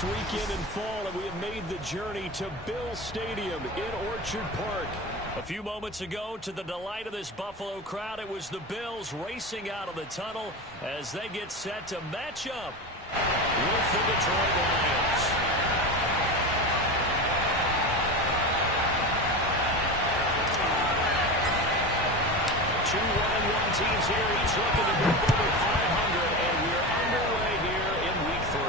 first weekend in fall, and we have made the journey to Bill Stadium in Orchard Park. A few moments ago, to the delight of this Buffalo crowd, it was the Bills racing out of the tunnel as they get set to match up with the Detroit Lions. Two 1-1 teams here, each looking to break over 500, and we're underway here in Week 3.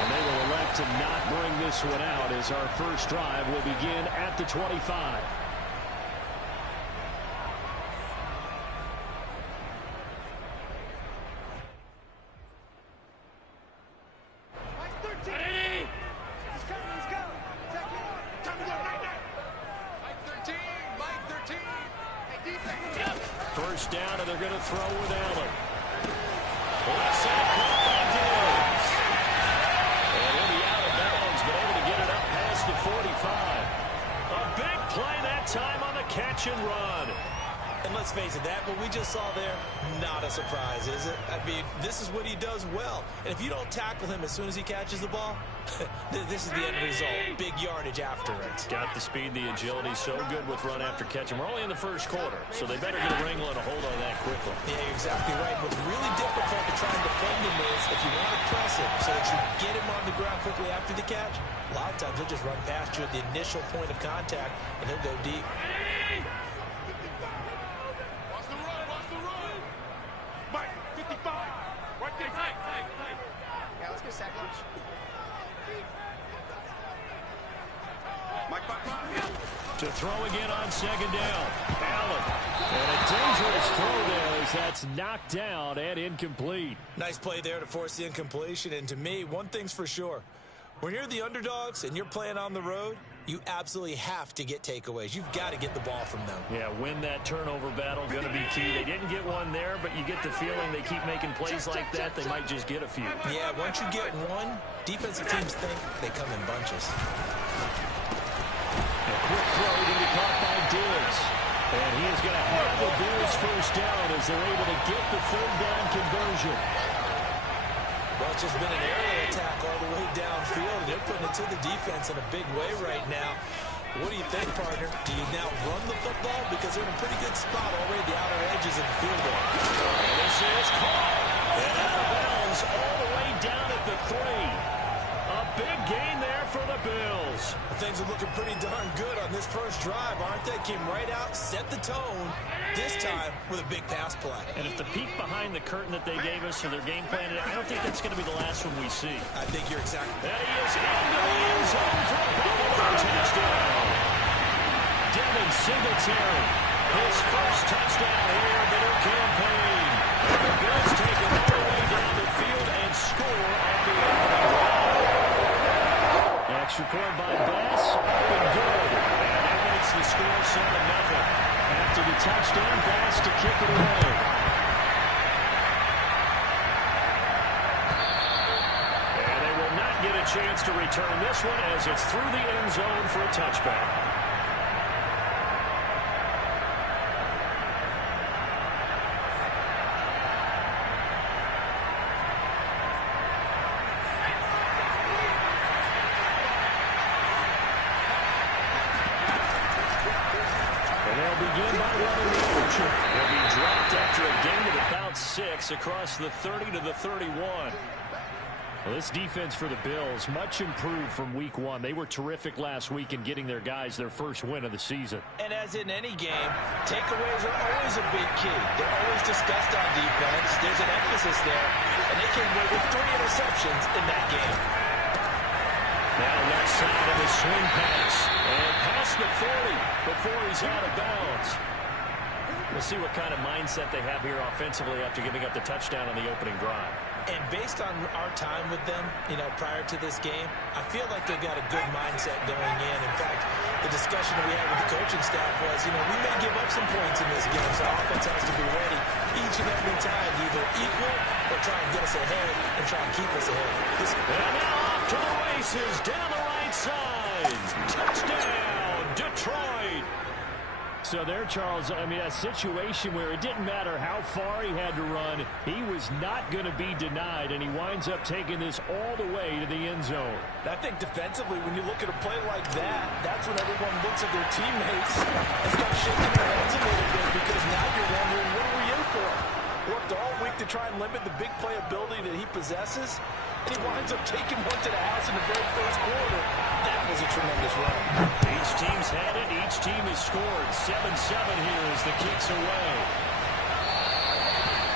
And they will elect to not bring this one out as our first drive will begin at the 25. First down, and they're going to throw with Allen. Left side caught by Diggs. And he'll be out of bounds, but able to get it up past the 45. A big play that time on the catch and run. And let's face it, that what we just saw there, not a surprise, is it? I mean, this is what he does well. And if you don't tackle him as soon as he catches the ball, this is the end result. Big yardage after it. Got the speed, the agility, so good with run after catch. And we're only in the first quarter, so they better get a wrangle and a hold on that quickly. Yeah, you're exactly right. What's really difficult to try and defend him is if you want to press him so that you get him on the ground quickly after the catch, a lot of times he'll just run past you at the initial point of contact, and he'll go deep. To throw again on second down. Allen. And a dangerous throw there as that's knocked down and incomplete. Nice play there to force the incompletion. And to me, one thing's for sure. When you're the underdogs and you're playing on the road, you absolutely have to get takeaways. You've got to get the ball from them. Yeah, win that turnover battle, going to be key. They didn't get one there, but you get the feeling they keep making plays like that, they might just get a few. Yeah, once you get one, defensive teams think they come in bunches. A quick throw to be caught by Diggs. And he is going to have the Bills first down as they're able to get the third down conversion. Well, it's just been an aerial attack all the way downfield. They're putting it to the defense in a big way right now. What do you think, partner? Do you now run the football? Because they're in a pretty good spot already, the outer edges of the field goal. This is caught. And out of bounds all the way down at the 3. A big gain there for the Bills. Things are looking pretty darn good on this first drive, aren't they? Came right out, set the tone, this time with a big pass play. And if the peek behind the curtain that they gave us for their game plan, I don't think that's going to be the last one we see. I think you're exactly right. And he is into the end zone for a Buffalo touchdown. Devin Singletary, his first touchdown here of the new campaign. And the Bills take it all the way down the field and score on the opening drive. Extra point by Bass, up and good. And that makes the score 7-0. After the touchdown, Bass to kick it away. And they will not get a chance to return this one as it's through the end zone for a touchback. Will be dropped after a gain of about 6 across the 30 to the 31. Well, this defense for the Bills, much improved from week 1. They were terrific last week in getting their guys their first win of the season. And as in any game, takeaways are always a big key. They're always discussed on defense. There's an emphasis there. And they came away with 3 interceptions in that game. Now left side of the swing pass. And past the 40 before he's out of bounds. We'll see what kind of mindset they have here offensively after giving up the touchdown on the opening drive. And based on our time with them, prior to this game, I feel like they've got a good mindset going in. In fact, the discussion that we had with the coaching staff was, we may give up some points in this game, so our offense has to be ready each and every time to either equal or try and get us ahead and try and keep us ahead. And now off to the races down the right side. Touchdown, Detroit. so there, Charles. I mean, a situation where it didn't matter how far he had to run. He was not going to be denied, and he winds up taking this all the way to the end zone. I think defensively, when you look at a play like that, that's when everyone looks at their teammates and starts shaking their heads a little bit, because now you're wondering, what are we in for? Worked all week to try and limit the big play ability that he possesses, and he winds up taking one to the house in the very first quarter. That was a tremendous run. Each team's had it. Each team has scored. 7-7 here as the kick's away.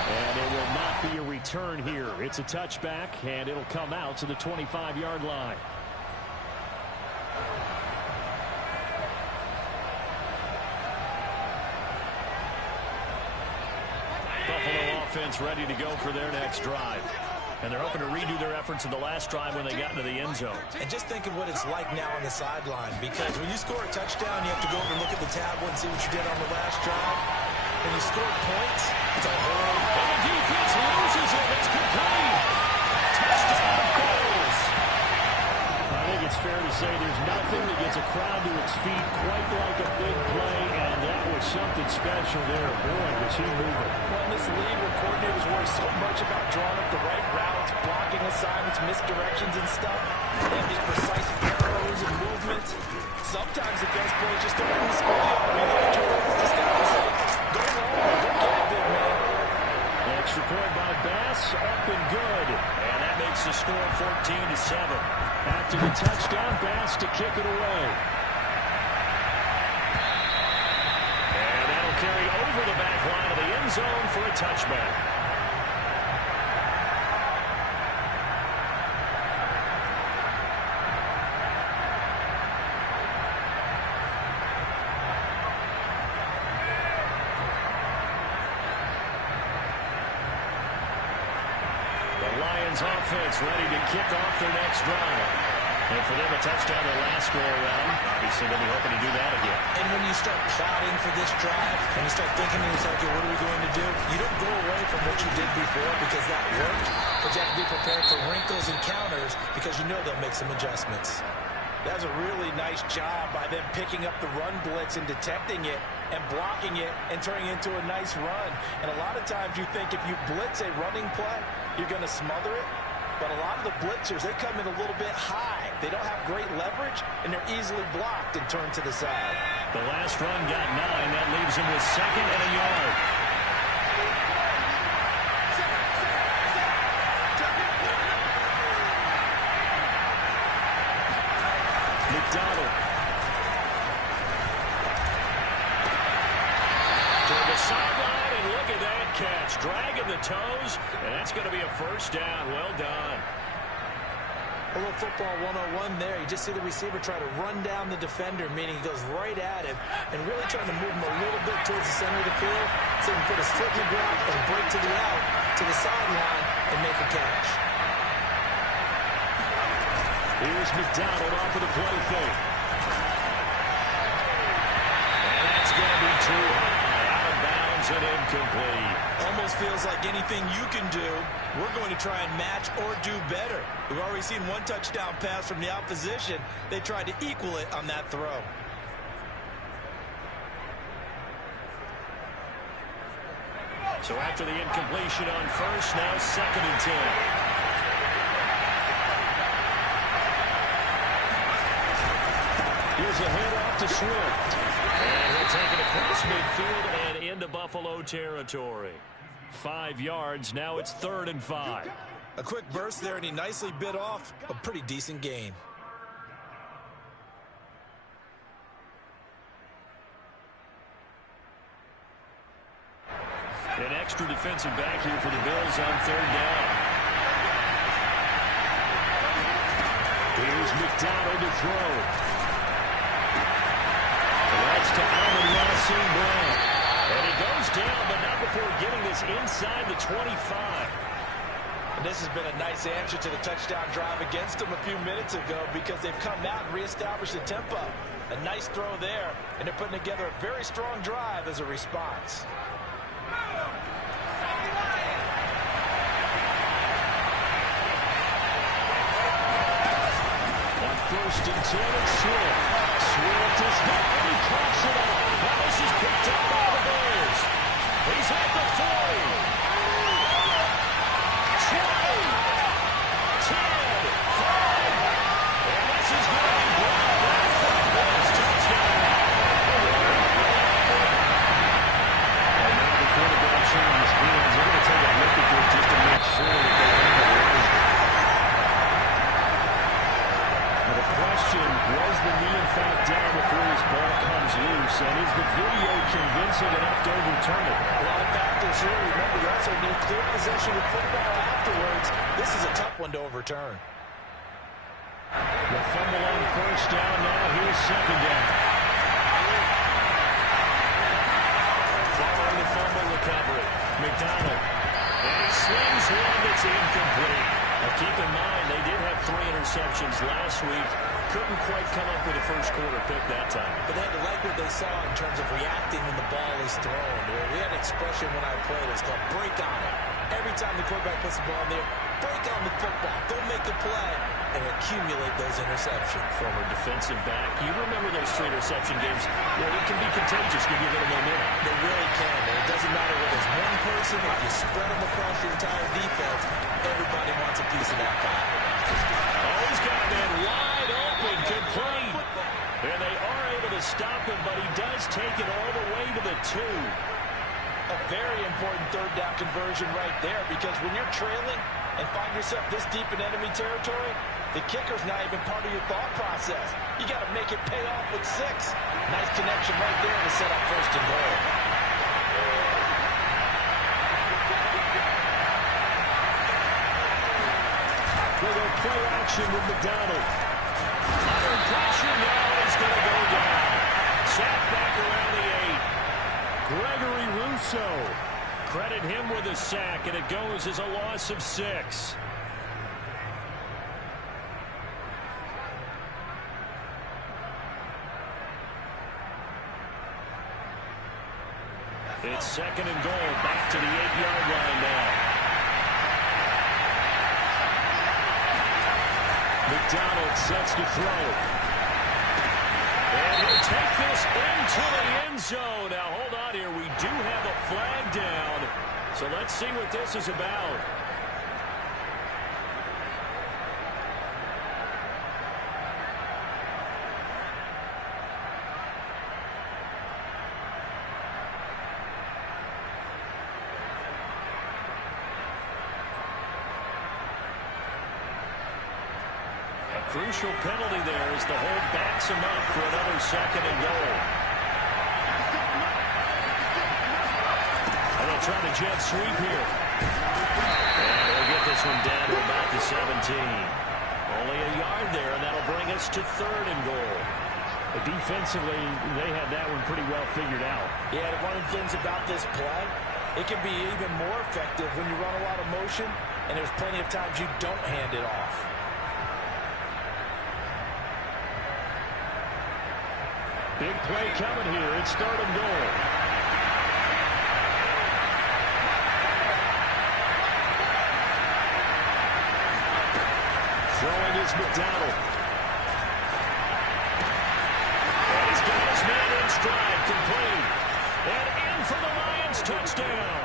And there will not be a return here. It's a touchback, and it'll come out to the 25-yard line. Buffalo offense ready to go for their next drive. And they're hoping to redo their efforts in the last drive when they got into the end zone. And just think of what it's like now on the sideline, because when you score a touchdown, you have to go over and look at the tablet and see what you did on the last drive. When you score points, it's a whole... And the defense loses it. It's complete. Touchdown, Bills. I think it's fair to say there's nothing that gets a crowd to its feet quite like a big play, and that was something special there. Boy, was he moving. Well, in this league where coordinators worry so much about drawing up the right routes, blocking assignments, misdirections and stuff, they have these precise arrows and movements. Sometimes the best play is just to run the schoolyard. You look at your fastest guy and say, go long, go get it, big man. Extra point by Bass, up and good. And that makes the score 14-7. After the touchdown, Bass to kick it away. And that'll carry over the back line of the end zone for a touchback. Lions offense ready to kick off their next drive. And for them, a touchdown their last go-around. Obviously, they'll be hoping to do that again. And when you start plotting for this drive, and you start thinking to yourself, okay, what are we going to do? You don't go away from what you did before because that worked, but you have to be prepared for wrinkles and counters because you know they'll make some adjustments. That was a really nice job by them picking up the run blitz and detecting it and blocking it and turning it into a nice run. And a lot of times you think if you blitz a running play, you're going to smother it. But a lot of the blitzers, they come in a little bit high. They don't have great leverage, and they're easily blocked and turned to the side. The last run got 9. That leaves him with 2nd and a yard. McDonald. To the sideline, and look at that catch. Dragging the toes, and that's going to be a first down. Well done. A little football 101 there. You just see the receiver try to run down the defender, meaning he goes right at him and really trying to move him a little bit towards the center of the field so he can put his foot in the ground and break to the out, to the sideline, and make a catch. Here's McDonald off of the play fake. And that's going to be too high. Out of bounds and incomplete. Almost feels like anything you can do, we're going to try and match or do better. We've already seen one touchdown pass from the opposition. They tried to equal it on that throw. So after the incompletion on first, now 2nd and 10. Here's a handoff to Swift. And he'll take it across midfield and into Buffalo territory. 5 yards. Now it's 3rd and 5. A quick burst there, and he nicely bit off a pretty decent gain. An extra defensive back here for the Bills on 3rd down. Here's McDonald to throw. That's to Amon-Ra St. Brown. And he goes down, but not before getting this inside the 25. And this has been a nice answer to the touchdown drive against them a few minutes ago because they've come out and reestablished the tempo. A nice throw there, and they're putting together a very strong drive as a response. On 1st and 10, it's Swift. Swift is down. He cuts it off. That was this is picked up by the Bills. He's at the 40. 20. 10. 5. And this is going to be brought back for the Bills touchdown. And now the quarterback's on the screens. They're going to take a look at this just to make sure that they have it right. Now the question, was the knee in fact down before this ball comes loose? And is the video convincing enough to overturn it? A lot of factors here. Remember, you also need clear possession of football afterwards. This is a tough one to overturn. The fumble on first down. Now here's second down. Following the fumble recovery, McDonald. And he slings one that's incomplete. Now keep in mind, they did have 3 interceptions last week. Couldn't quite come up with a first quarter pick that time. But they had to like what they saw in terms of reacting when the ball is thrown. We had an expression when I played. It's called break on it. Every time the quarterback puts the ball in there, break on the football. Go make a play and accumulate those interceptions. Former defensive back. You remember those 3 interception games? Well, it can be contagious. Give you a little momentum. They really can. And it doesn't matter whether it's one person. If you spread them across your entire defense, everybody wants a piece of that pie. Oh, he's got a man wide open, complete. And they are able to stop him, but he does take it all the way to the 2. A very important third down conversion right there, because when you're trailing and find yourself this deep in enemy territory, the kicker's not even part of your thought process. You got to make it pay off with 6. Nice connection right there to set up first and goal. They go play action with McDonald. Under pressure now, he's going to go down. Sacked back around the 8. Gregory Rousseau. Credit him with a sack, and it goes as a loss of 6. It's second and goal, back to the 8-yard line now. McDonald sets to throw. And he'll take this into the end zone. Now, hold on here. We do have a flag down. So let's see what this is about. Crucial penalty there as the hold backs him up for another second and goal. And they'll try the jet sweep here. And they'll get this one down to about the 17. Only a yard there, and that'll bring us to third and goal. Defensively, they had that one pretty well figured out. Yeah, one of the things about this play, it can be even more effective when you run a lot of motion, and there's plenty of times you don't hand it off. Big play coming here. It's third and goal. Throwing is McDonald. And he's got his man in stride, complete. And in for the Lions touchdown.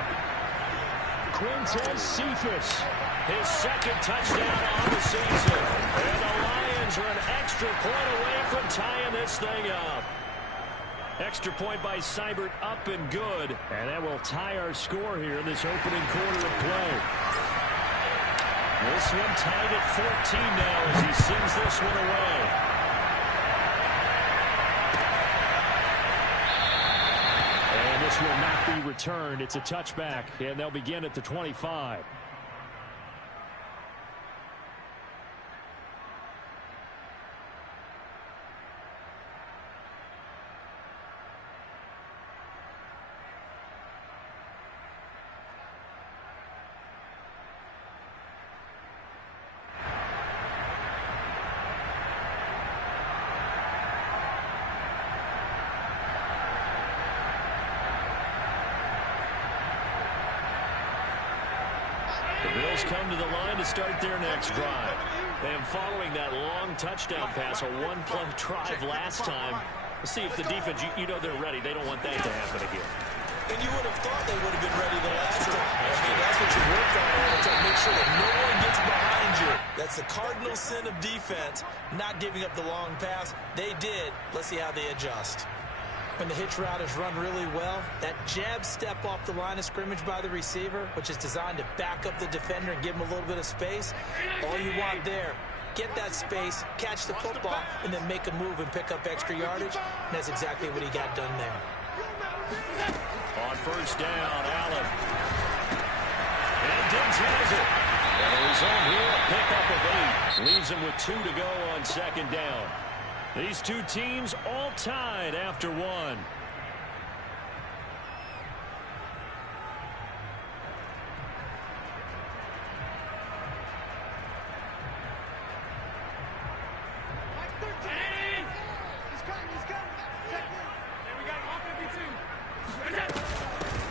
Quintez Cephas. His second touchdown on the season. And the Lions are an extra point away from tying this thing up. Extra point by Seibert, up and good. And that will tie our score here in this opening quarter of play. This one tied at 14 now as he sends this one away. And this will not be returned. It's a touchback, and they'll begin at the 25. The Bills come to the line to start their next drive. And following that long touchdown pass, a one-play drive last time, See if the defense, you know they're ready. They don't want that to happen again. And you would have thought they would have been ready the last time. I mean, that's what you work on all the time. Make sure that no one gets behind you. That's the cardinal sin of defense, not giving up the long pass. They did. Let's see how they adjust. When the hitch route is run really well, that jab step off the line of scrimmage by the receiver, which is designed to back up the defender and give him a little bit of space, all you want there, get that space, catch the football, and then make a move and pick up extra yardage. And that's exactly what he got done there. On first down, Allen. And Diggs has it. Arizona here, a pickup of 8. Leaves him with 2 to go on second down. These two teams all tied after 1.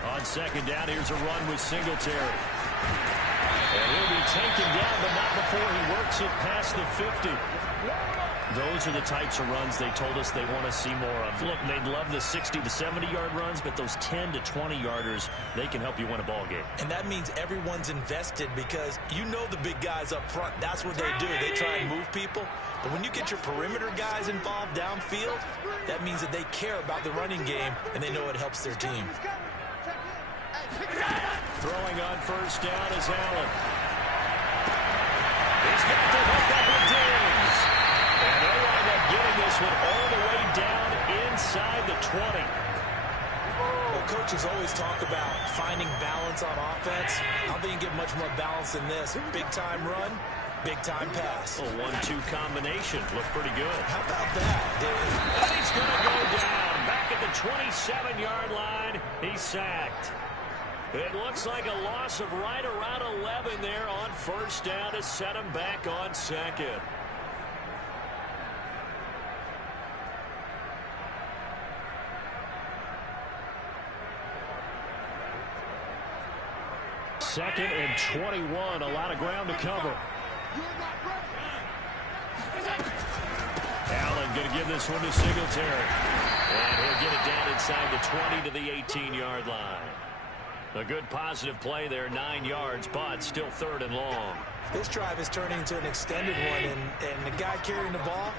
On second down, here's a run with Singletary. And he'll be taken down, but not before he works it past the 50. Those are the types of runs they told us they want to see more of. Look, they'd love the 60 to 70-yard runs, but those 10 to 20-yarders, they can help you win a ball game. And that means everyone's invested because you know the big guys up front. That's what they do. They try and move people. But when you get your perimeter guys involved downfield, that means that they care about the running game, and they know it helps their team. Throwing on first down is Allen. He's got to hook up with Diggs. And they'll wind up getting this one all the way down inside the 20. Well, coaches always talk about finding balance on offense. I don't think you get much more balance than this. Big-time run, big-time pass. A 1-2 combination. Looked pretty good. How about that, Dave? And he's going to go down. Back at the 27-yard line. He's sacked. It looks like a loss of right around 11 there on first down to set him back on second. Second and 21. A lot of ground to cover. Allen going to give this one to Singletary. And he'll get it down inside the 20 to the 18-yard line. A good positive play there, 9 yards, but still third and long. This drive is turning into an extended one, and the guy carrying the ball,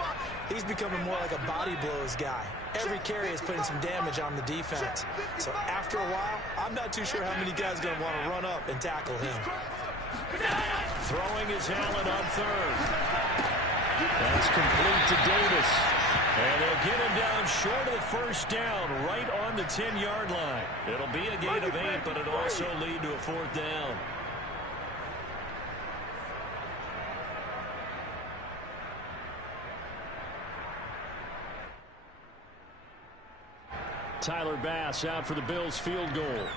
he's becoming more like a body blows guy. Every carry is putting some damage on the defense. So after a while, I'm not too sure how many guys are going to want to run up and tackle him. Throwing is Allen on third. That's complete to Davis. And they'll get him down short of the first down, right on the 10-yard line. It'll be a gain of 8, but it'll also lead to a fourth down. Tyler Bass out for the Bills field goal.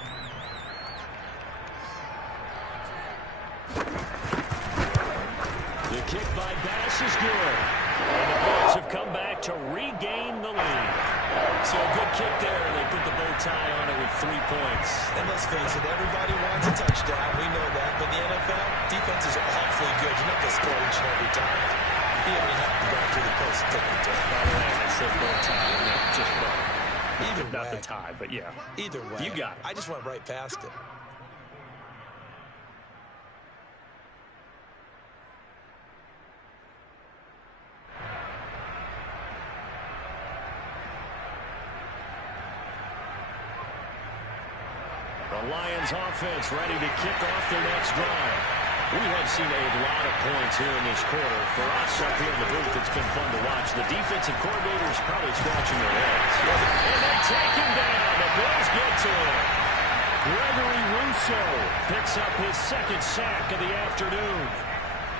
The kick by Bass is good. And the Bills have come back to regain the lead. So a good kick there, and they put the bow tie on it with 3 points. And let's face it, everybody wants a touchdown. We know that. But the NFL, defenses are awfully good. You're not going to score each and every time. He only have to go through the post and take the turn. By the way, I said bow tie, no, just bow. Either way. Not the tie, but yeah. Either way. You got it. I just went right past it. The Lions offense ready to kick off their next drive. We have seen a lot of points here in this quarter. For us up here in the booth, it's been fun to watch. The defensive coordinators probably scratching their heads. And they take him down. The Bills get to him. Gregory Rousseau picks up his second sack of the afternoon.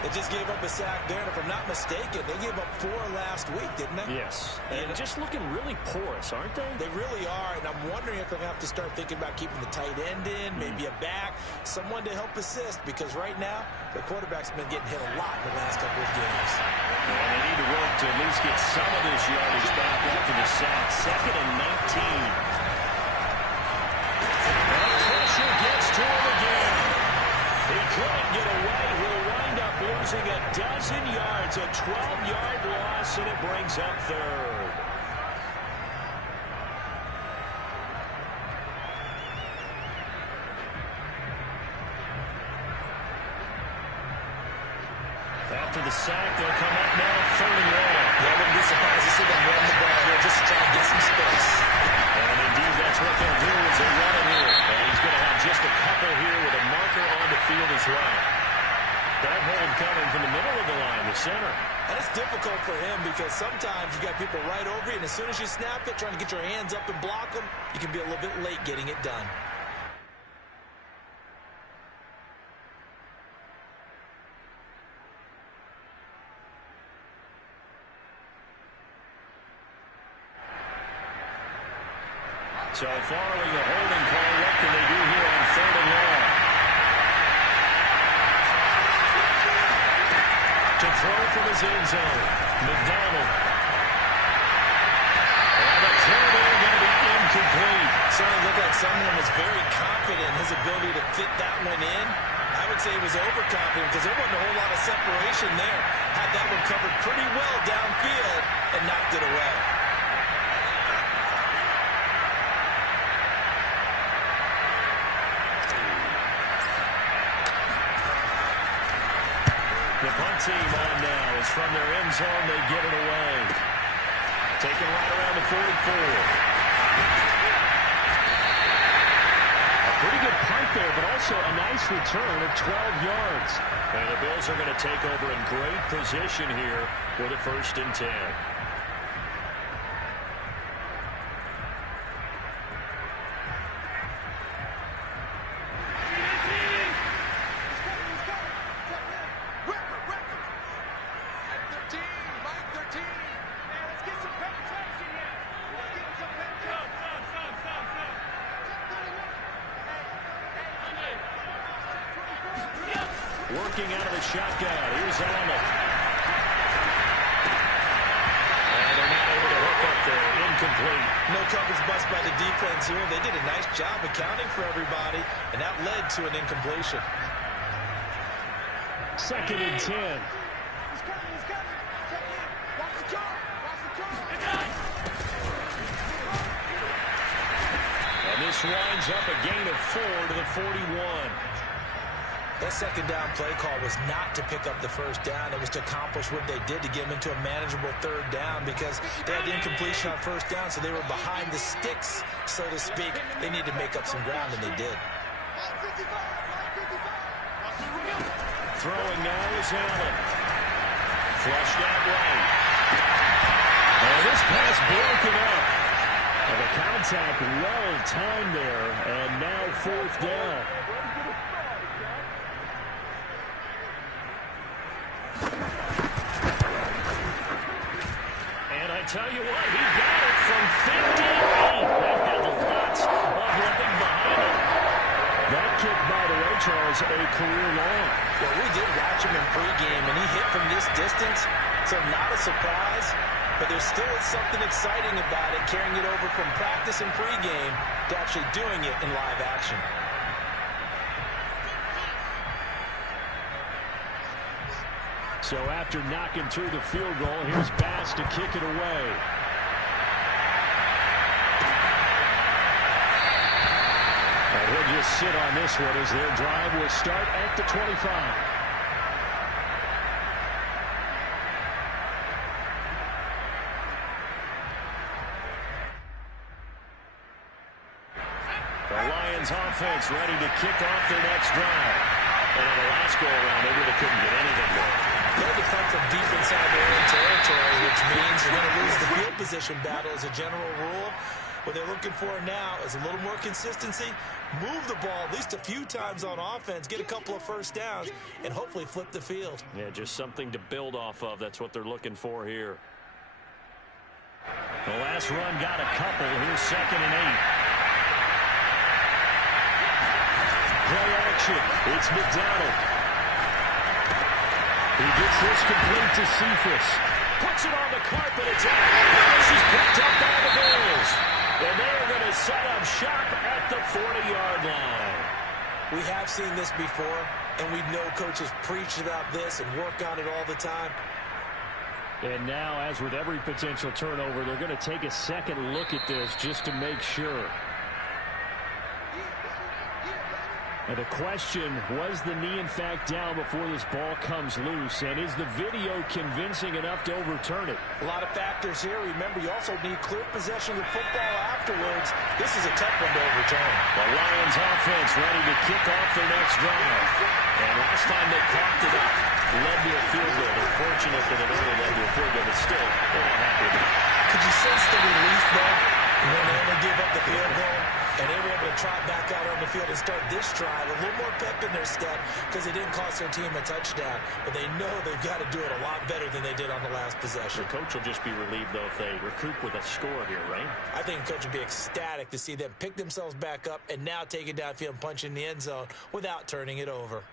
They just gave up a sack there, and if I'm not mistaken, they gave up 4 last week, didn't they? Yes. And just looking really porous, aren't they? They really are, and I'm wondering if they're going to have to start thinking about keeping the tight end in, maybe a back, someone to help assist, because right now, the quarterback's been getting hit a lot in the last couple of games. And they need to work to at least get some of this yardage back after the sack. Second and 19. And pressure gets to him again. He couldn't get away. He'll wind up losing a dozen yards, a 12-yard loss, and it brings up third. after the sack. They'll come up now, 3rd and long. Yeah, I wouldn't be surprised to see them run the ball here just to try and get some space. And indeed, that's what they'll do as they run it here. And he's going to have just a couple here with a marker on the field as well. That hold coming from the middle of the line, the center. And it's difficult for him because sometimes you got people right over you, and as soon as you snap it, trying to get your hands up and block them, you can be a little bit late getting it done. So following the holding call, what can they do here on 3rd and long? To throw from his end zone, McDonald. And the throw there going to be incomplete. Certainly looked like someone was very confident in his ability to fit that one in. I would say he was overconfident because there wasn't a whole lot of separation there. Had that one covered pretty well downfield and knocked it away. The punt team on now is from their end zone. They get it away. Taken right around the 44. A pretty good punt there, but also a nice return of 12 yards. And the Bills are going to take over in great position here with a 1st and 10. Working out of the shotgun. Here's Allen. And they're not able to hook up there. Incomplete. No coverage bust by the defense here. They did a nice job accounting for everybody, and that led to an incompletion. 2nd and 10. And this winds up a gain of 4 to the 41. That 2nd down play call was not to pick up the 1st down. It was to accomplish what they did to get them into a manageable 3rd down because they had the incompletion on 1st down, so they were behind the sticks, so to speak. They needed to make up some ground, and they did. Throwing now is Allen. Flushed out right. And this pass broken up. And the contact well timed there, and now 4th down. I tell you what, he got it from 58. That had lots of running behind it. That kick, by the way, Charles, a career long. Well, we did watch him in pregame, and he hit from this distance, so not a surprise. But there still is something exciting about it, carrying it over from practice and pregame to actually doing it in live action. So after knocking through the field goal, here's Bass to kick it away. And he'll just sit on this one as their drive will start at the 25. The Lions offense ready to kick off their next drive. And on the last go-around, they really couldn't get anything going. They had to punt from deep inside their own territory, which means they're going to lose the field position battle as a general rule. What they're looking for now is a little more consistency, move the ball at least a few times on offense, get a couple of 1st downs, and hopefully flip the field. Yeah, just something to build off of. That's what they're looking for here. The last run got a couple. Here's 2nd and 8. Play action. It's McDonald. He gets this complete to Cephas. Puts it on the carpet. It's out. This is picked up by the Bills. And they are going to set up shop at the 40-yard line. We have seen this before, and we know coaches preach about this and work on it all the time. And now, as with every potential turnover, they're going to take a second look at this just to make sure. And the question, was the knee in fact down before this ball comes loose? And is the video convincing enough to overturn it? A lot of factors here. Remember, you also need clear possession of the football afterwards. This is a tough one to overturn. The Lions offense ready to kick off their next drive. And last time they coughed it up, led to a field goal. They're fortunate that it only led to a field goal, but still, they're not happy with it. Could you sense the relief, though, when they only gave up the field goal? And they were able to trot back out on the field and start this drive. A little more pep in their step because they didn't cost their team a touchdown. But they know they've got to do it a lot better than they did on the last possession. The coach will just be relieved, though, if they recoup with a score here, right? I think the coach will be ecstatic to see them pick themselves back up and now take it downfield and punch in the end zone without turning it over.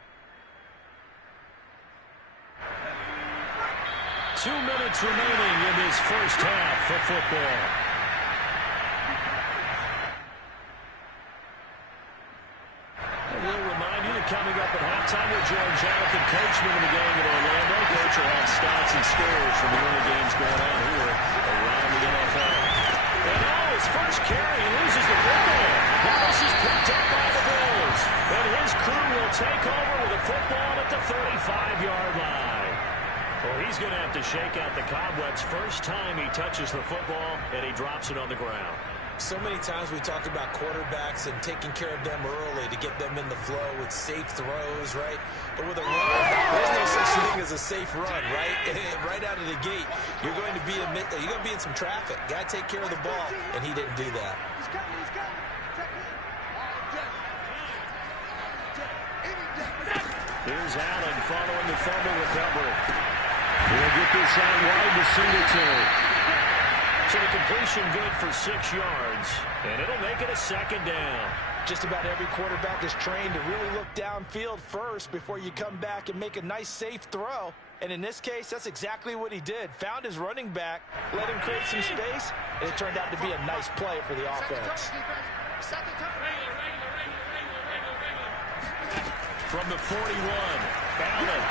2 minutes remaining in this first half for football. We'll remind you that coming up at halftime, we'll join Jonathan Coachman and the gang in Orlando. Coach will have stats and scores from the early games going on here around the NFL. And his first carry, he loses the football. Now this is picked up by the Bills. And his crew will take over with a football at the 35-yard line. Well, he's going to have to shake out the cobwebs first time he touches the football, and he drops it on the ground. So many times we talk about quarterbacks and taking care of them early to get them in the flow with safe throws, right? But with a run, there's no such thing as a safe run, right? Right out of the gate, you're going to be in some traffic. Got to take care of the ball, and he didn't do that. Here's Allen following the fumble recovery. We'll get this out wide to Singletary. So the completion good for 6 yards, and it'll make it a second down. Just about every quarterback is trained to really look downfield first before you come back and make a nice, safe throw. And in this case, that's exactly what he did. Found his running back, let him create some space, and it turned out to be a nice play for the offense. From the 41, Allen.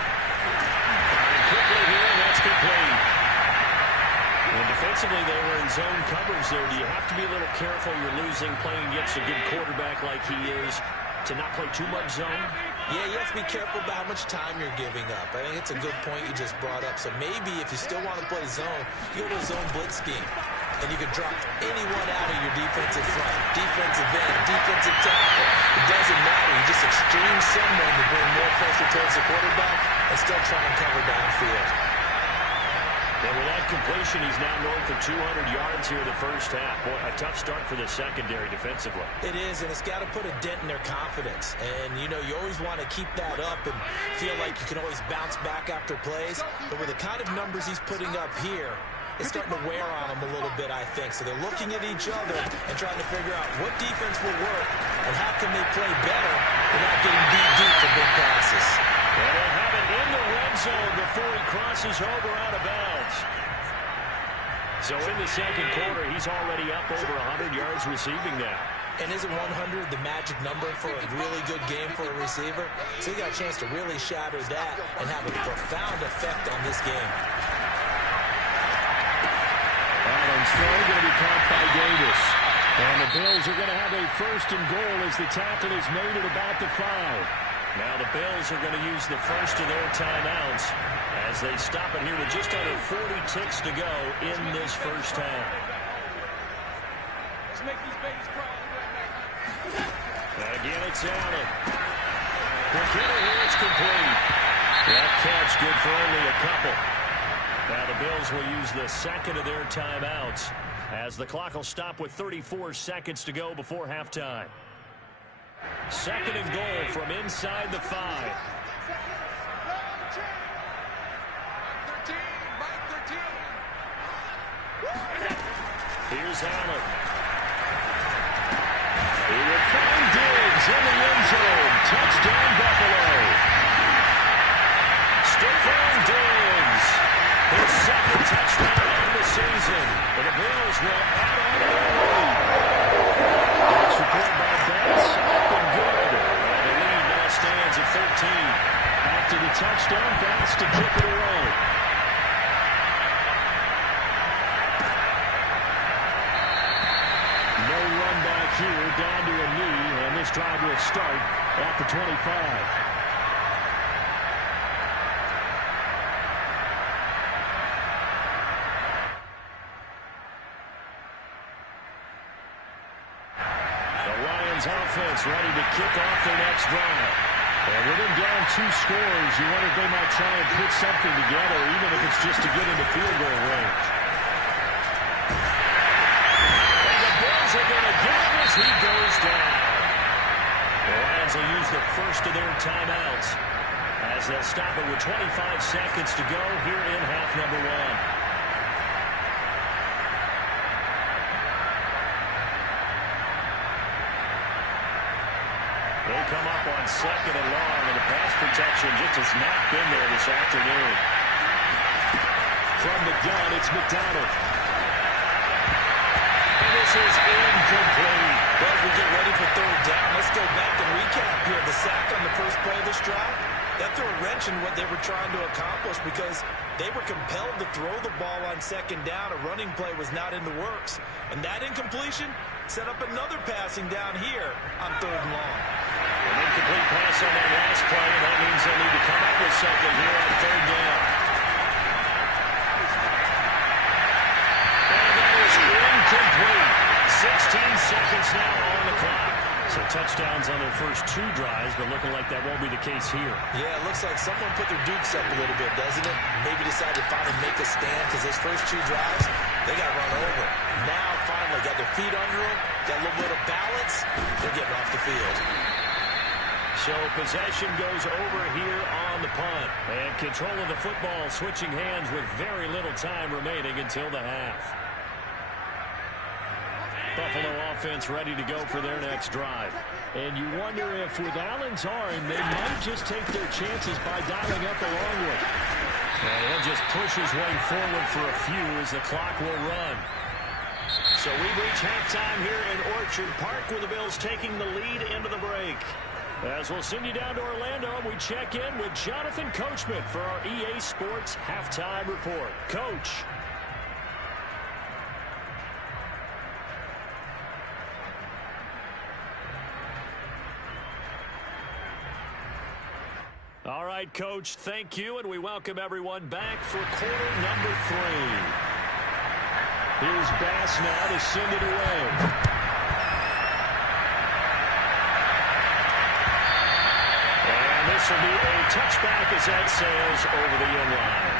And quickly here, that's complete. And defensively, they were in zone coverage there. Do you have to be a little careful? You're losing, playing against a good quarterback like he is, to not play too much zone? Yeah, you have to be careful about how much time you're giving up. I think it's a good point you just brought up. So maybe if you still want to play zone, you go to a zone blitz scheme. And you can drop anyone out of your defensive front, defensive end, defensive tackle. It doesn't matter. You just exchange someone to bring more pressure towards the quarterback and still try and cover downfield. And with that completion, he's now north of 200 yards here in the first half. Boy, a tough start for the secondary defensively. It is, and it's got to put a dent in their confidence. And, you know, you always want to keep that up and feel like you can always bounce back after plays. But with the kind of numbers he's putting up here, it's starting to wear on them a little bit, I think. So they're looking at each other and trying to figure out what defense will work and how can they play better without getting beat deep for big passes. And they'll have it in the red zone before he crosses over out of bounds. So in the second quarter, he's already up over 100 yards receiving now. And isn't 100 the magic number for a really good game for a receiver? So he got a chance to really shatter that and have a profound effect on this game. Allen's throw going to be caught by Davis. And the Bills are going to have a first and goal as the tackle is made at about the 5. Now the Bills are going to use the first of their timeouts as they stop it here with just under 40 ticks to go in this first half. Let's make these babies cry. And again, it's Allen. The kicker here, it's complete. That catch good for only a couple. Now the Bills will use the second of their timeouts as the clock will stop with 34 seconds to go before halftime. Second and goal from inside the 5. Here's Allen. He will find Diggs in the end zone. Touchdown, Buffalo. Stephon Diggs. His second touchdown of the season. And the Bills will add on to the lead. It's recorded by Bass. Up and good. And the lead now stands at 13. After the touchdown, Bass to kick it away. this drive will start at the 25. Offense ready to kick off their next drive. And with them down 2 scores, you wonder if they might try and put something together, even if it's just to get into field goal range. And the Bills are going to get him as he goes down. The Lions will use the first of their timeouts as they'll stop it with 25 seconds to go here in half number 1. They come up on 2nd and long, and the pass protection just has not been there this afternoon. From the gun, it's McDonald. And this is incomplete. Well, as we get ready for 3rd down, let's go back and recap here. The sack on the first play of this drive, that threw a wrench in what they were trying to accomplish because they were compelled to throw the ball on 2nd down. A running play was not in the works. And that incompletion set up another passing down here on 3rd and long. An incomplete pass on that last play, and that means they'll need to come up with something here on 3rd down. And that is incomplete. 16 seconds now on the clock. So touchdowns on their first 2 drives, but looking like that won't be the case here. Yeah, it looks like someone put their dukes up a little bit, doesn't it? Maybe decided to finally make a stand because those first 2 drives, they got run over. Now, finally, got their feet under them, got a little bit of balance. They're getting off the field. So possession goes over here on the punt. And control of the football switching hands with very little time remaining until the half. Buffalo offense ready to go for their next drive. And you wonder if with Allen's arm, they might just take their chances by dialing up a long one. And he'll just push his way forward for a few as the clock will run. So we've reached halftime here in Orchard Park with the Bills taking the lead into the break. As we'll send you down to Orlando, we check in with Jonathan Coachman for our EA Sports Halftime Report. Coach. All right, Coach, thank you, and we welcome everyone back for quarter number 3. Here's Bass now to send it away. This will be a touchback as that sails over the end line.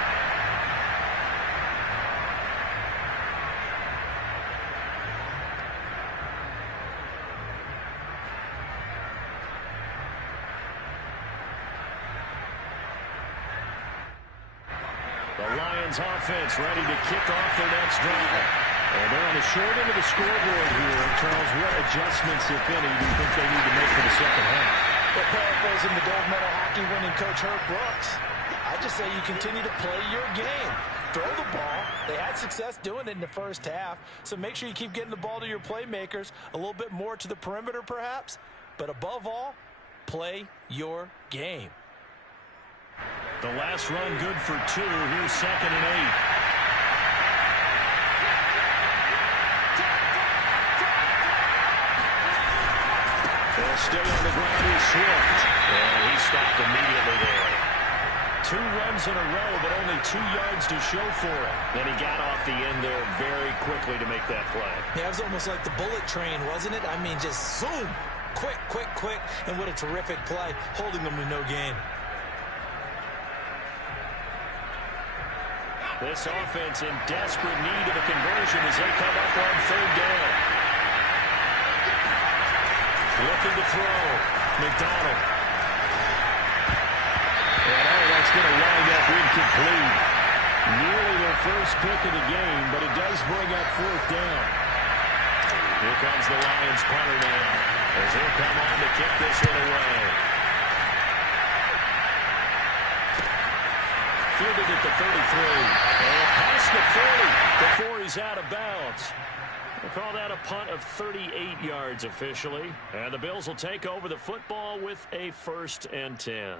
The Lions offense ready to kick off their next drive. And they're on the short end of the scoreboard here. Charles, what adjustments, if any, do you think they need to make for the second half? Well, paraphrasing the gold medal hockey winning coach Herb Brooks, I just say you continue to play your game. Throw the ball. They had success doing it in the first half, so make sure you keep getting the ball to your playmakers, a little bit more to the perimeter perhaps, but above all, play your game. The last run good for 2. Here's 2nd and 8. They'll stay on the ground is Swift. And he stopped immediately there. 2 runs in a row, but only 2 yards to show for it. Then he got off the end there very quickly to make that play. Yeah, it was almost like the bullet train, wasn't it? I mean, just zoom. Quick, quick, quick. And what a terrific play, holding them to no gain. This offense in desperate need of a conversion as they come up on 3rd down. Looking to throw. McDonald. And that's going to wind up incomplete. Nearly their first pick of the game, but it does bring up 4th down. Here comes the Lions punter now as he'll come on to kick this one away. Fielded at the 33. And past the 40 before he's out of bounds. We'll call that a punt of 38 yards officially. And the Bills will take over the football with a 1st and 10.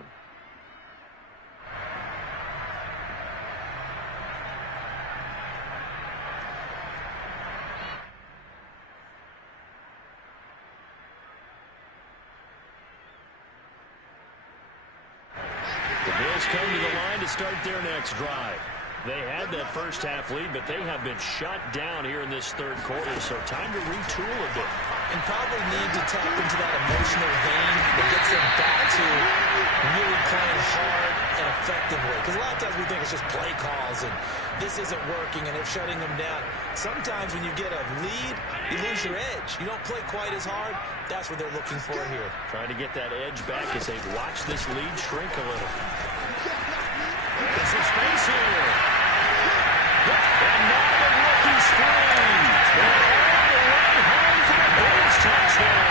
The Bills come to the line to start their next drive. They had that first half lead, but they have been shut down here in this third quarter, so time to retool a bit. And probably need to tap into that emotional vein that gets them back to really playing hard and effectively. Because a lot of times we think it's just play calls and this isn't working and they're shutting them down. Sometimes when you get a lead, you lose your edge. You don't play quite as hard. That's what they're looking for here. Trying to get that edge back as they watch this lead shrink a little. There's some space here. And now the rookie's free. They're all the way home for the Bills touchdown.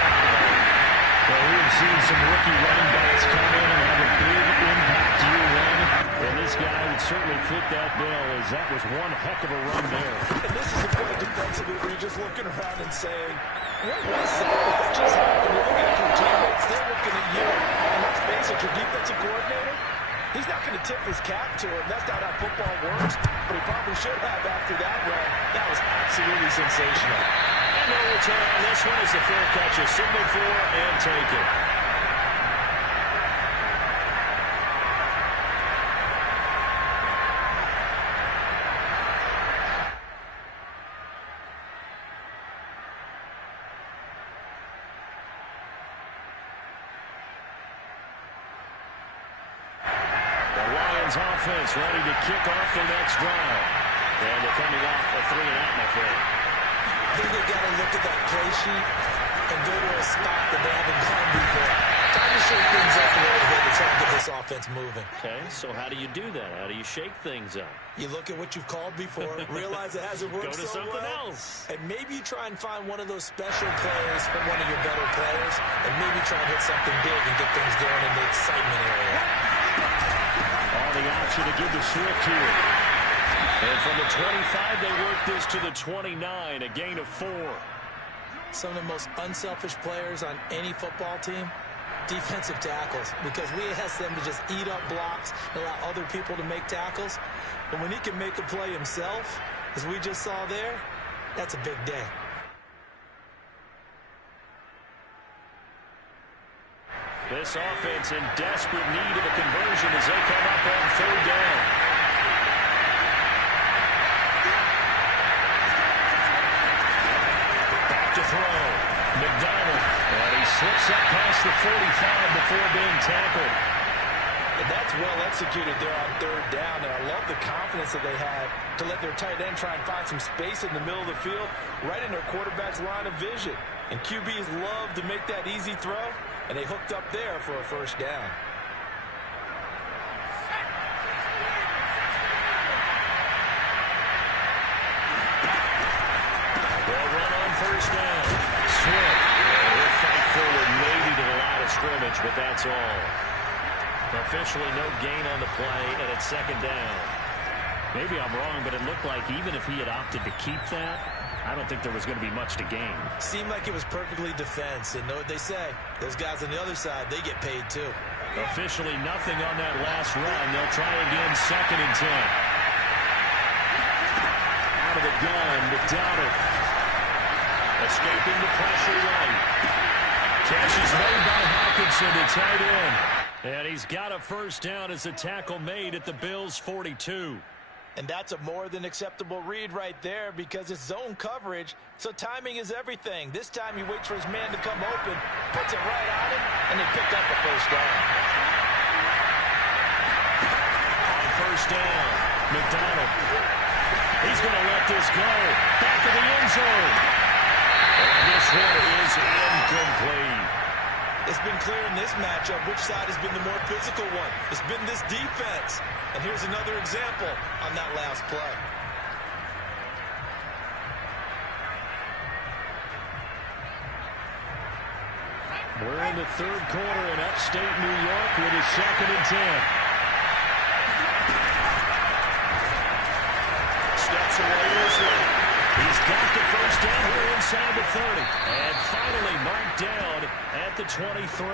Well, we've seen some rookie running backs come in and have a big impact year one. And this guy would certainly fit that bill, as that was one heck of a run there. And this is the point defensively where you're just looking around and saying, what was that? What just happened? You're looking at your teammates, they're looking at you. And let's face it, your defensive coordinator, he's not going to tip his cap to him. That's not how football works. But he probably should have after that run. That was absolutely sensational. And no return on this one as the fair catch is signaled for and taken. Offense ready to kick off their next drive. And they're coming off a 3-and-out, my friend. I think they've got to look at that play sheet and go to a spot that they haven't gone before. Time to shake things up a little bit to try and get this offense moving. Okay, so how do you do that? How do you shake things up? You look at what you've called before, realize it hasn't worked so well. Go to something else. And maybe you try and find one of those special plays from one of your better players, and maybe try and hit something big and get things going in the excitement area. All the option to give to Swift here. And from the 25, they work this to the 29, a gain of 4. Some of the most unselfish players on any football team, defensive tackles, because we ask them to just eat up blocks and allow other people to make tackles. And when he can make a play himself, as we just saw there, that's a big day. This offense in desperate need of a conversion as they come up on 3rd down. Back to throw. McDonald. And he slips up past the 45 before being tackled. And that's well executed there on 3rd down. And I love the confidence that they had to let their tight end try and find some space in the middle of the field, right in their quarterback's line of vision. And QBs love to make that easy throw. And they hooked up there for a 1st down. They'll run on 1st down. Swift. He'll fight forward maybe to the line of scrimmage, but that's all. Officially no gain on the play, and it's 2nd down. Maybe I'm wrong, but it looked like even if he had opted to keep that, I don't think there was going to be much to gain. Seemed like it was perfectly defense. And know what they say? Those guys on the other side, they get paid too. Officially nothing on that last run. They'll try again 2nd and 10. Out of the gun, McDonald. Escaping the pressure right. Catch is made by Hawkinson to tight end. And he's got a 1st down as a tackle made at the Bills' 42. And that's a more than acceptable read right there because it's zone coverage, so timing is everything. This time he waits for his man to come open, puts it right on him, and they pick up a 1st down. On 1st down, McDonald. He's going to let this go. Back of the end zone. And this one is incomplete. It's been clear in this matchup which side has been the more physical one. It's been this defense. And here's another example on that last play. We're in the 3rd quarter in upstate New York with a 2nd and 10. Steps away to his left. He's got the 1st down here inside the 30. And finally marked down at the 23.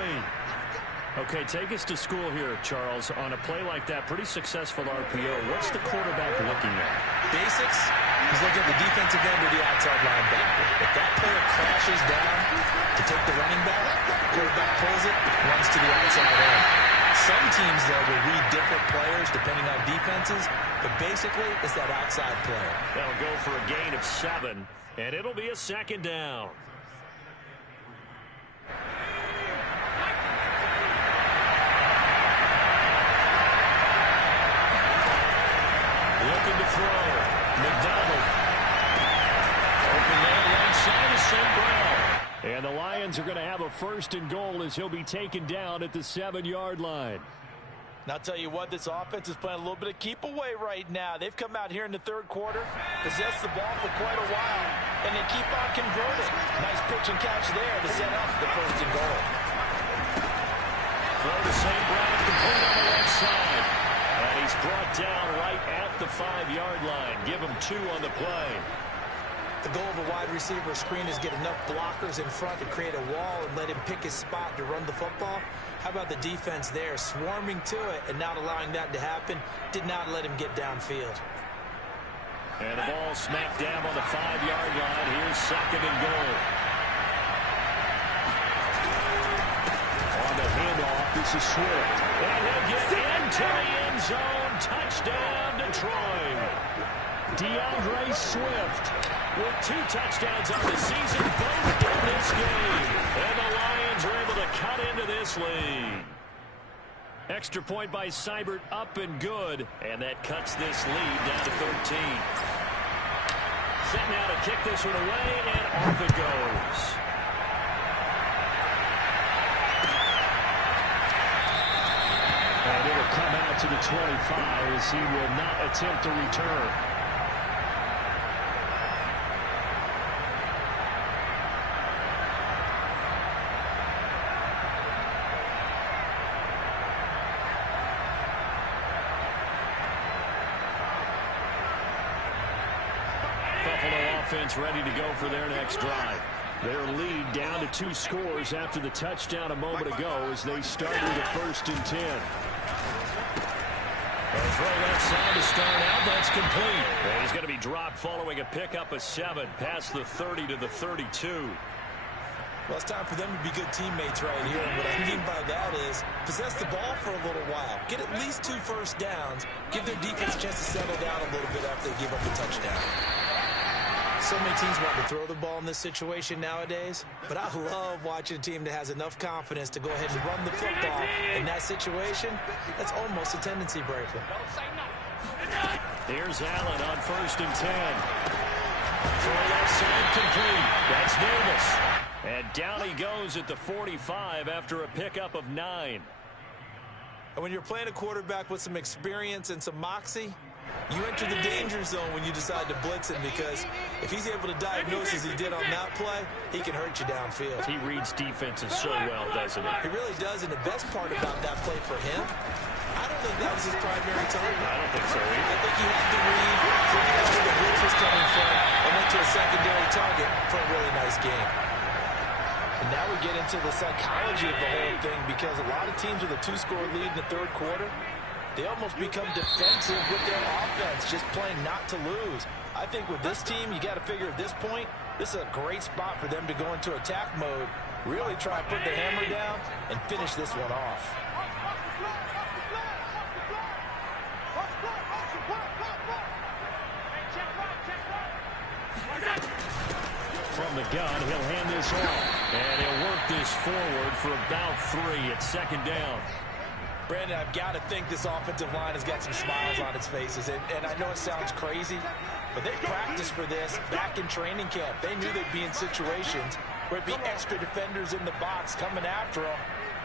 Okay, take us to school here, Charles. On a play like that, pretty successful RPO. What's the quarterback looking at? Basics, he's looking at the defensive end or the outside linebacker. If that player crashes down to take the running back, quarterback pulls it, runs to the outside end. Some teams, though, will read different players depending on defenses, but basically it's that outside player. That'll go for a gain of 7, and it'll be a second down. Looking to throw. McDonald. Open man right side of St. Brown. And the Lions are going to have a 1st and goal as he'll be taken down at the 7-yard line. Now, I'll tell you what, this offense is playing a little bit of keep away right now. They've come out here in the 3rd quarter, possessed the ball for quite a while, and they keep on converting. Nice pitch and catch there to set up the 1st and goal. Throw to St. Brown, complete on the left side. And he's brought down right at the 5-yard line. Give him 2 on the play. The goal of a wide receiver screen is get enough blockers in front to create a wall and let him pick his spot to run the football. How about the defense there, swarming to it and not allowing that to happen? Did not let him get downfield. And the ball smacked down on the 5-yard line. Here's 2nd and goal. On the handoff, this is Swift. And he'll get into the end zone. Touchdown, Detroit. DeAndre Swift with 2 touchdowns on the season, both in this game. And the Lions are able to cut into this lead. Extra point by Seibert, up and good. And that cuts this lead down to 13. Set now to kick this one away, and off it goes. And it'll come out to the 25 as he will not attempt to return. Offense ready to go for their next drive. Their lead down to 2 scores after the touchdown a moment ago as they start with a 1st and 10. A throw left side to start out. That's complete. And he's going to be dropped following a pickup of 7 past the 30 to the 32. Well, it's time for them to be good teammates right here. And what I mean by that is possess the ball for a little while. Get at least 2 first downs. Give their defense a chance to settle down a little bit after they give up a touchdown. So many teams want to throw the ball in this situation nowadays, but I love watching a team that has enough confidence to go ahead and run the football in that situation. That's almost a tendency breaker. Here's Allen on 1st and 10. Throw left side complete. That's Davis. And down he goes at the 45 after a pickup of 9. And when you're playing a quarterback with some experience and some moxie, you enter the danger zone when you decide to blitz him, because if he's able to diagnose as he did on that play, he can hurt you downfield. He reads defenses so well, doesn't he? He really does, and the best part about that play for him, I don't think that was his primary target. I don't think so either. I think he had to read, figure out where the blitz was coming from, and went to a secondary target for a really nice game. And now we get into the psychology of the whole thing, because a lot of teams with a 2-score lead in the 3rd quarter, they almost become defensive with their offense, just playing not to lose. I think with this team, you got to figure at this point, this is a great spot for them to go into attack mode, really try and put the hammer down, and finish this one off. From the gun, he'll hand this off. And he'll work this forward for about 3 at 2nd down. Brandon, I've got to think this offensive line has got some smiles on its faces. And I know it sounds crazy, but they practiced for this back in training camp. They knew they'd be in situations where it'd be extra defenders in the box coming after them,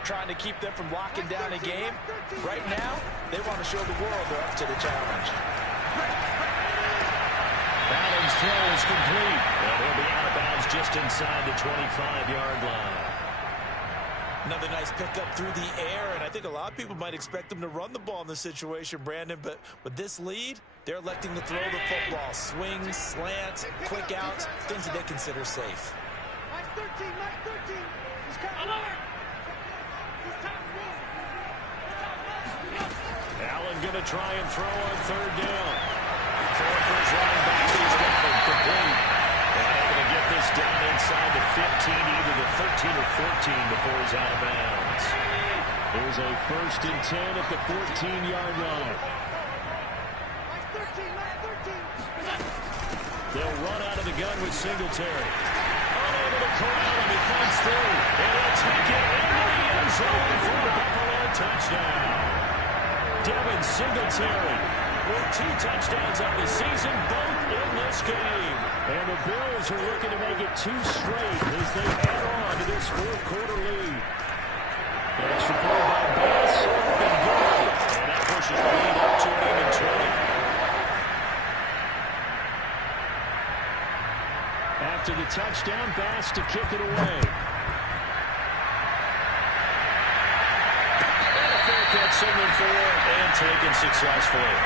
trying to keep them from locking down a game. Right now, they want to show the world they're up to the challenge. Allen's throw is complete. And he'll be out of bounds just inside the 25-yard line. Another nice pickup through the air, and I think a lot of people might expect them to run the ball in this situation, Brandon, but with this lead, they're electing to throw the football. Swings, slants, quick outs, things that they consider safe. Allen going to try and throw on 3rd down. Throwing for his running back, he's got it complete. And able to get this down inside the 15, either the 13 or 14 before he's out of bounds. Here's a 1st and 10 at the 14-yard line. They'll run out of the gun with Singletary. Unable to corral him. He fights through. And he'll take it into the end zone for a Buffalo touchdown. Devin Singletary with 2 touchdowns on the season, both in this game. And the Bills are looking to make it 2 straight as they add on to this 4th quarter lead. Extra point by Bass, up and good. And that pushes the lead up to an even 20. After the touchdown, Bass to kick it away. And a fair catch, Sigmund for and taken successfully.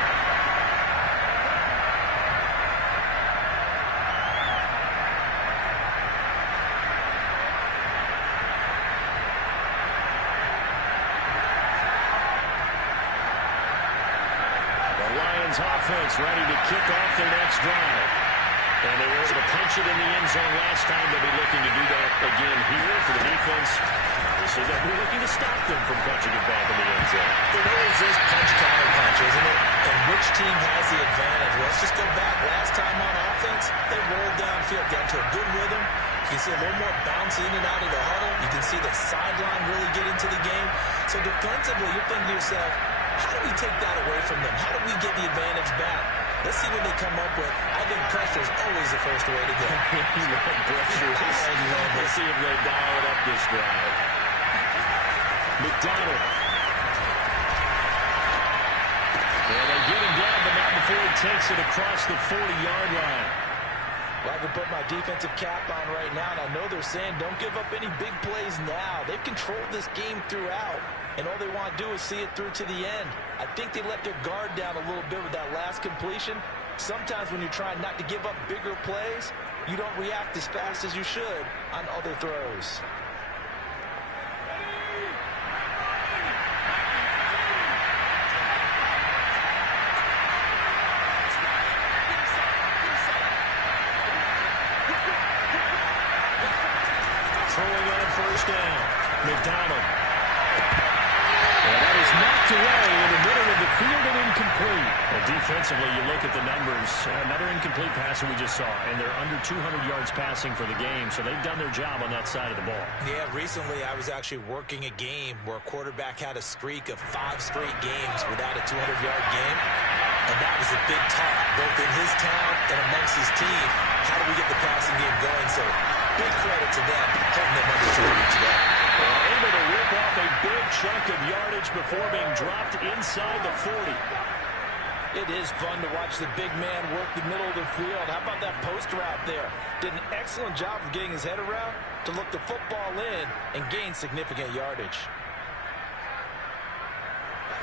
The Lions offense ready to kick off their next drive. And they were able to punch it in the end zone last time. They'll be looking to do that again here for the defense. Obviously, they'll be looking to stop them from punching it back in the end zone. There always is punch-counter-punch, isn't it? And which team has the advantage? Let's just go back. Last time on offense, they rolled downfield, got to a good rhythm. You can see a little more bounce in and out of the huddle. You can see the sideline really get into the game. So defensively, you're thinking to yourself, how do we take that away from them? How do we get the advantage back? Let's see what they come up with. I think pressure is always the first way to go. Let's see if they dial it up this drive. McDonald. And they get him down, but not before he takes it across the 40-yard line. Well, I can put my defensive cap on right now, and I know they're saying don't give up any big plays now. They've controlled this game throughout, and all they want to do is see it through to the end. I think they let their guard down a little bit with that last completion. Sometimes when you're trying not to give up bigger plays, you don't react as fast as you should on other throws. Throwing on 1st down. McDonald. And that is knocked away in the middle of the field and incomplete. And defensively, you look at the numbers. Another incomplete pass that we just saw. And they're under 200 yards passing for the game. So they've done their job on that side of the ball. Yeah, recently I was actually working a game where a quarterback had a streak of 5 straight games without a 200-yard game. And that was a big talk, both in his town and amongst his team. How do we get the passing game going? So big credit to them, holding them under 200 today. Able to rip off a big chunk of yardage before being dropped inside the 40. It is fun to watch the big man work the middle of the field. How about that post route there? Did an excellent job of getting his head around to look the football in and gain significant yardage.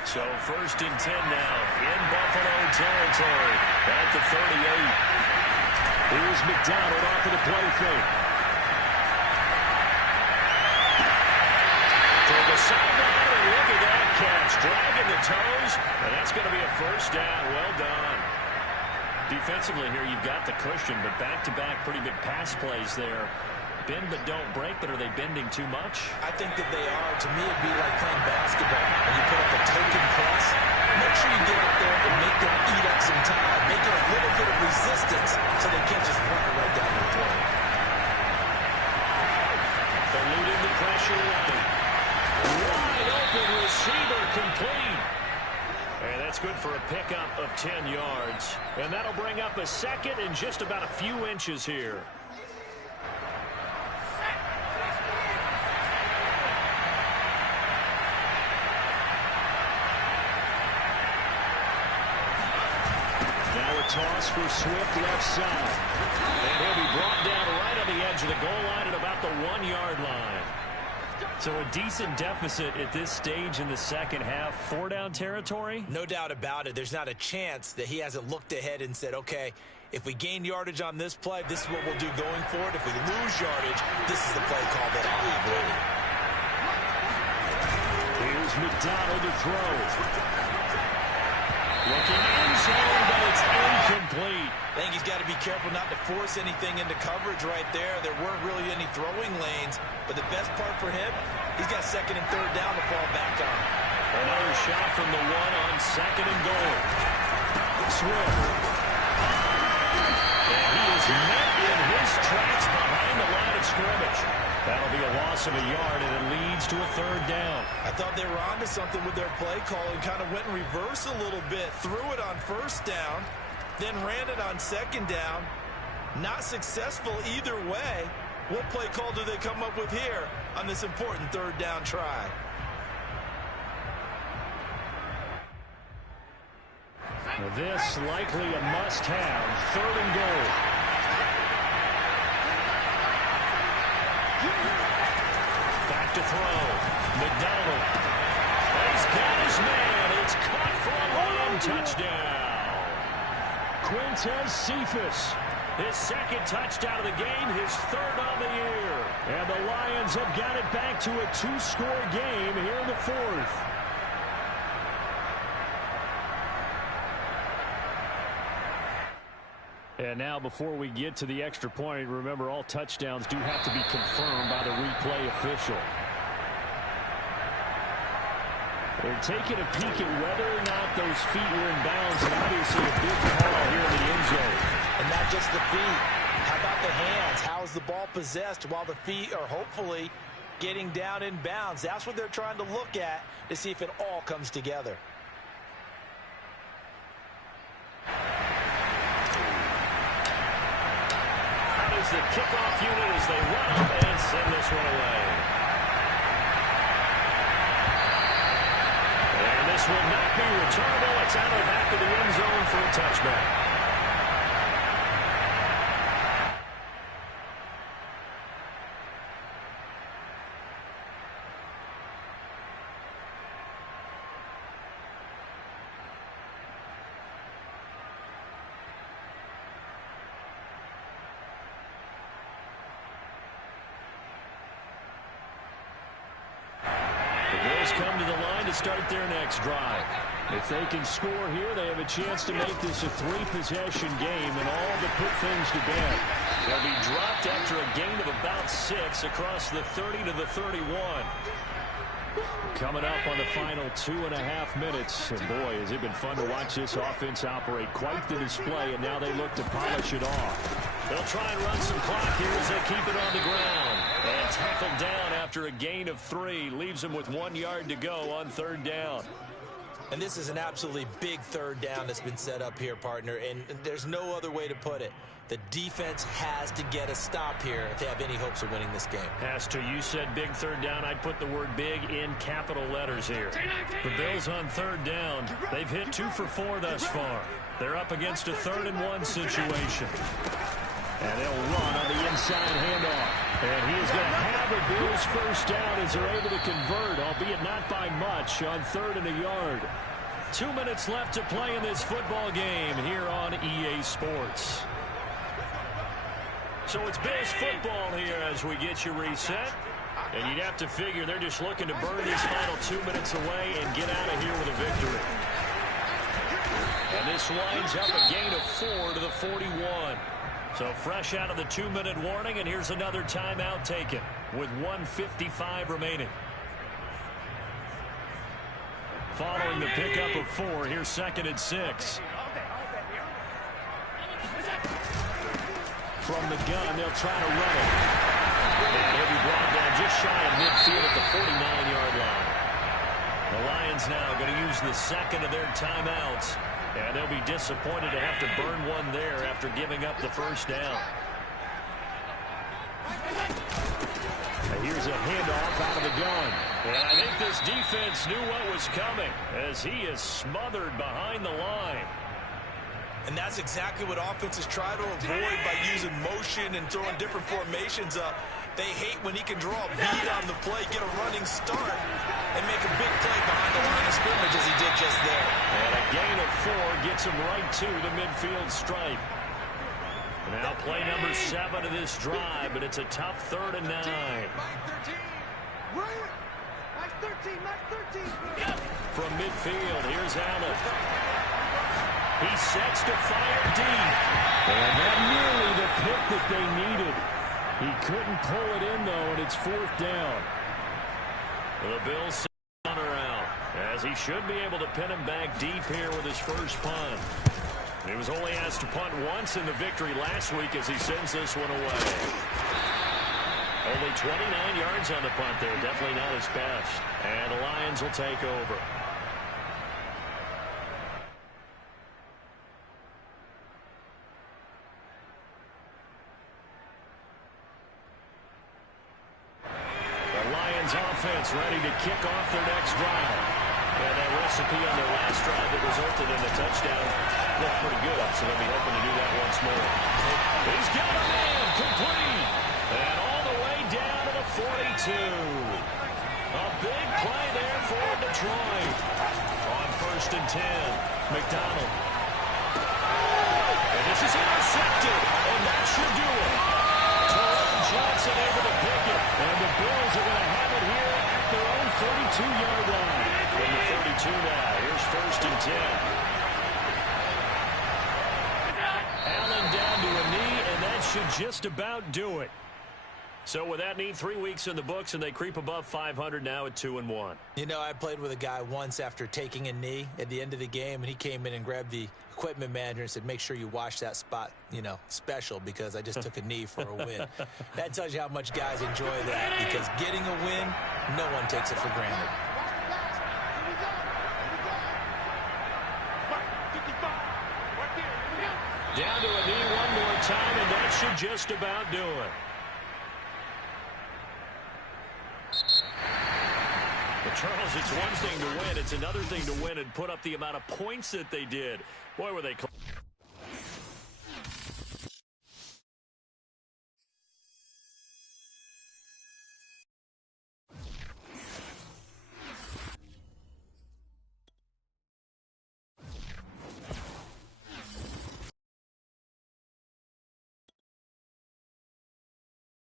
So 1st and 10 now in Buffalo territory at the 38. Here's McDonald off of the play fake. To the sideline, and look at that catch. Dragging the toes, and that's going to be a 1st down. Well done. Defensively here, you've got the cushion, but back-to-back pretty big pass plays there. Bend but don't break, but are they bending too much? I think that they are. To me, it'd be like playing basketball. When you put up a token press, make sure you get up there and make them eat up some time. Make it a little bit of resistance so they can't just run it right down their throat. Eluding the pressure right. Wide open receiver complete. And that's good for a pickup of 10 yards. And that'll bring up a 2nd and just about a few inches here. Toss for Swift left side. And he'll be brought down right on the edge of the goal line at about the 1-yard line. So a decent deficit at this stage in the second half. 4-down territory? No doubt about it. There's not a chance that he hasn't looked ahead and said, okay, if we gain yardage on this play, this is what we'll do going forward. If we lose yardage, this is the play call that I'll have ready. Here's McDonald to throw. Looking in zone, but it's incomplete. incomplete. I think he's got to be careful not to force anything into coverage right there. There weren't really any throwing lanes, but the best part for him, he's got second and third down to fall back on. Another shot from the one on second and goal. Swift. And he is met in his tracks behind the line of scrimmage. That'll be a loss of a yard, and it leads to a third down. I thought they were onto something with their play call and kind of went in reverse a little bit. Threw it on first down, then ran it on second down. Not successful either way. What play call do they come up with here on this important third down try? Now this likely a must-have. Third and goal. Back to throw. McDonald. He's got his man. It's caught for a long touchdown. Quintez Cephas. His second touchdown of the game, his third on the year. And the Lions have got it back to a two-score game here in the fourth. And now before we get to the extra point, remember all touchdowns do have to be confirmed by the replay official. They're taking a peek at whether or not those feet were in bounds, and obviously a big call here in the end zone. And not just the feet. How about the hands? How is the ball possessed while the feet are hopefully getting down in bounds? That's what they're trying to look at to see if it all comes together. The kickoff unit as they run up and send this one away. And this will not be returnable. It's out of the back of the end zone for a touchback. Come to the line to start their next drive. If they can score here, they have a chance to make this a three-possession game and all but put things to bed. They'll be dropped after a gain of about 6 across the 30 to the 31. Coming up on the final 2.5 minutes. And boy, has it been fun to watch this offense operate. Quite the display, and now they look to polish it off. They'll try and run some clock here as they keep it on the ground. And tackled down after a gain of 3. Leaves them with 1 yard to go on third down. And this is an absolutely big third down that's been set up here, partner. And there's no other way to put it. The defense has to get a stop here if they have any hopes of winning this game. Has to. You said big third down. I'd put the word big in capital letters here. The Bills on third down. They've hit 2 for 4 thus far. They're up against a 3rd and 1 situation. And they'll run on the inside handoff. And he is going to have a Bills first down as they're able to convert, albeit not by much, on 3rd and a yard. 2 minutes left to play in this football game here on EA Sports. So it's Bills football here as we get you reset. And you'd have to figure they're just looking to burn these final 2 minutes away and get out of here with a victory. And this winds up a gain of 4 to the 41. So fresh out of the 2-minute warning, and here's another timeout taken with 1:55 remaining. Following the pickup of 4, here's 2nd and 6. From the gun, they'll try to run it. And he'll be brought down just shy of midfield at the 49-yard line. The Lions now going to use the second of their timeouts. And they'll be disappointed to have to burn one there after giving up the first down. And here's a handoff out of the gun. And I think this defense knew what was coming as he is smothered behind the line. And that's exactly what offenses try to avoid by using motion and throwing different formations up. They hate when he can draw a bead on the play, get a running start, and make a big play behind the line of scrimmage as he did just there. And a gain of 4 gets him right to the midfield stripe. Now play number 7 of this drive, but it's a tough 3rd and 9. From midfield, here's Allen. He sets to fire deep. And that nearly the pick that they needed. He couldn't pull it in, though, and it's 4th down. The Bills send Hunter out, as he should be able to pin him back deep here with his first punt. He was only asked to punt once in the victory last week as he sends this one away. Only 29 yards on the punt there. Definitely not his best. And the Lions will take over. The Lions offense ready to kick off their next drive. And that recipe on their last drive that resulted in a touchdown looked pretty good. So they'll be hoping to do that once more. He's got a man complete. And all the way down to the 42. A big play there for Detroit. On 1st and 10. McDonald. And this is intercepted. And that should do it. Terrell Johnson able to pick it. And the Bills are going to have it here at their own 32-yard line. From the 32 now. Here's 1st and 10. Allen down to a knee, and that should just about do it. So with that knee, 3 weeks in the books, and they creep above 500 now at 2-1. You know, I played with a guy once after taking a knee at the end of the game, and he came in and grabbed the equipment manager and said, make sure you wash that spot, you know, special, because I just took a knee for a win. That tells you how much guys enjoy that, because getting a win, no one takes it for granted. Down to a knee one more time, and that should just about do it. But Charles, it's one thing to win. It's another thing to win and put up the amount of points that they did. Boy, were they close.